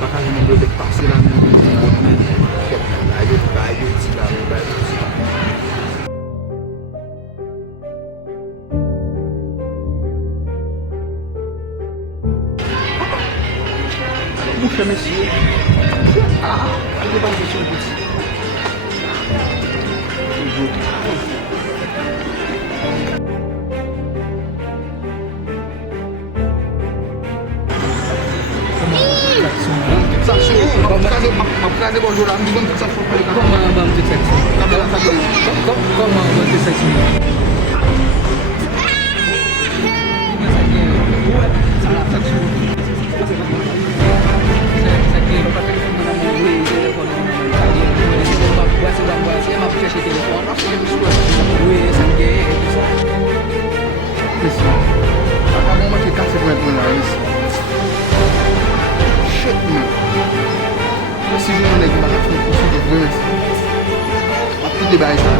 baka yon mwen dek pase la men yon bot men. Ket men, ayot si la, ayot si la. Mwen fè mesye. Alde ban mesye yon boti. Mapkade bonjou la, mdi bon tout sa fok pali ka. Koman ban tout seksyon? Koman ban tout seksyon? Sa la seksyon. Seksyon, pa telefon nan moun we, telefon nan moun kage, wase, map chèche telefon, we, sange, tout sa. Listen, aka moun maki kase kwen pou la, listen. Shit, man. Si je yon nèk baka fwen pou sou de vwens. A pi de bay sa,